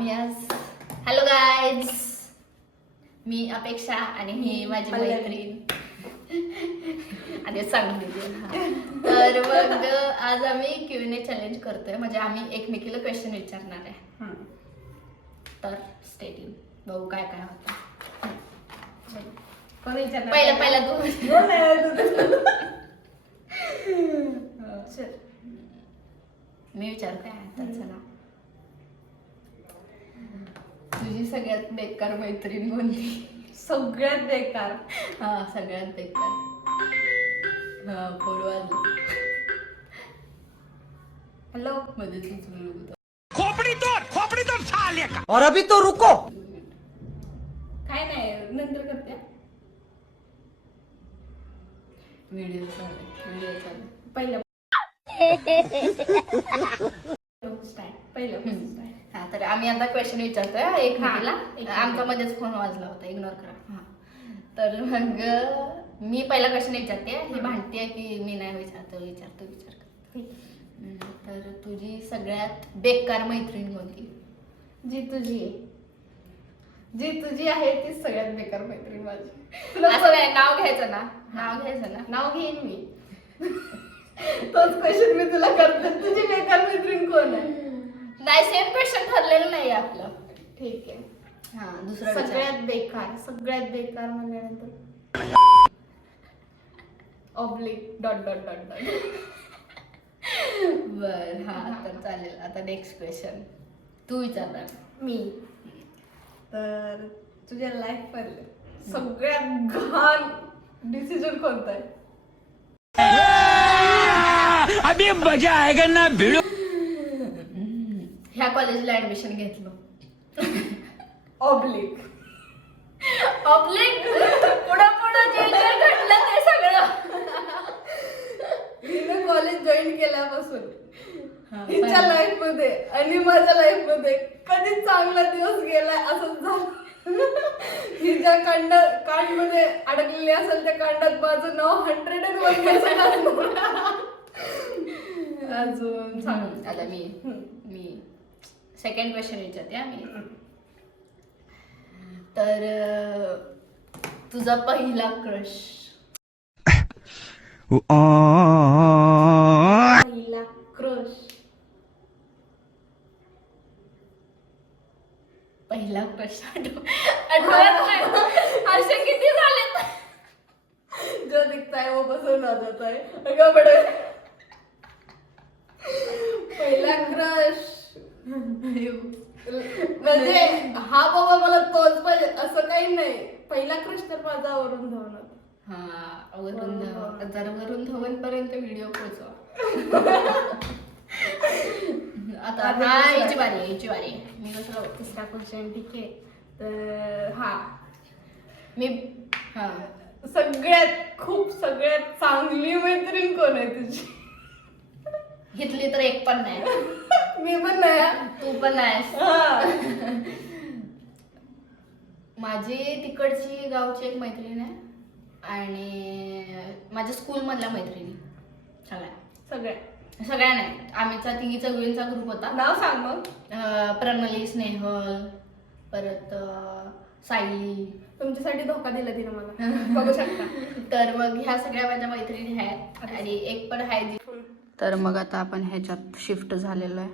आम्ही आज hello guys, मी अपेक्षा आणि ही माझी मैत्रीण आणि सांगून देते. तर मग आज आम्ही Q&A चॅलेंज करतोय, म्हणजे आम्ही एकमेकीला क्वेश्चन विचारणार आहे. तर स्टे ट्यून, बघू काय काय होतं. पहिला तू मी विचारते आता. चला, तुझी सगळ्यात बेकार मैत्रीण कोणती? सगळ्यात बेकार? हा, सगळ्यात बेकार. हा, फोन वाजला. हेलो, मध्ये तुझं खोपड़ी तोड़ साले का। और अभी तो रुको. काय नाही, नंतर करते. व्हिडिओ चालू. पहिलं हा, तर आम्ही आता क्वेश्चन विचारतोय एकमेकीला. हा, आमचा मध्येच फोन वाजला होता, इग्नोर करा. हा, तर मग मी पहिला क्वेश्चन विचारते. ही भांडते की मी नाही विचारतो, विचार. तर तुझी सगळ्यात बेकार मैत्रीण कोणती? जी तुझी आहे ती सगळ्यात बेकार मैत्रीण माझी. असं नाही, नाव घ्यायचं ना. नाव घेईन मी. तोच क्वेश्चन मी तुला करते, तुझी बेकार मैत्रीण कोण आहे? नाही, सेम क्वेश्चन ठरलेलं नाही आपलं. ठीक आहे. हा, दुसरं सगळ्यात बेकार म्हणल्यानंतर ऑब्लिक डॉट. बर, हा, तर चालेल. आता नेक्स्ट क्वेश्चन तू विचारणार. मी तर तुझ्या लाईफ मधले सगळ्यात घाण डिसिजन कोणता आहे? अभी मजा आएगा ना भिड़ो. ह्या कॉलेजला ऍडमिशन घेतलं. ऑब्लिक पुढं जे घडलं ते सगळं. हिने कॉलेज जॉईन केल्यापासून हिच्या लाईफ मध्ये आणि माझ्या लाईफ मध्ये कधी चांगला दिवस गेलाय असं झालं. ही ज्या कांड मध्ये अडकलेली असेल त्या कांडात माझं नाव 101% अजून सांग. आता मी सेकंड क्वेश्चन विचारते. मी तर तुझा पहिला क्रश? पहिला क्रश आठवत नाही. असे किती झाले? जो दिखता है वो पसंद आ जाता है. अगं बडे पहिला क्रश म्हणजे हा बाबा मला तोच पाहिजे असं काही नाही. पहिला क्रश तर माझा वरुण धवन होता. हा, वरुण धवन पर्यंत व्हिडिओ पोहोचवा. आता याची बारी आहे. मी कसं तिसरा क्वेश्चन. ठीक आहे, तर मी सगळ्यात चांगली मैत्रीण कोण आहे तुझी? घेतली तर एक पण नाही. मी पण नाही. तू पण नाहीस. माझी तिकडची गावची एक मैत्रीण आहे आणि माझ्या स्कूल मधल्या मैत्रिणी सगळ्या नाही. आमचा तिघी चौघींचा ग्रुप होता. नाव सांग मग. प्रणाली, स्नेहल, परत सायली. तुमच्यासाठी धोका दिला तिने मला, बघू शकता. तर मग ह्या सगळ्या माझ्या मैत्रिणी आहेत आणि एक पण आहे. तर मग आता आपण ह्याच्यात शिफ्ट झालेलो आहे.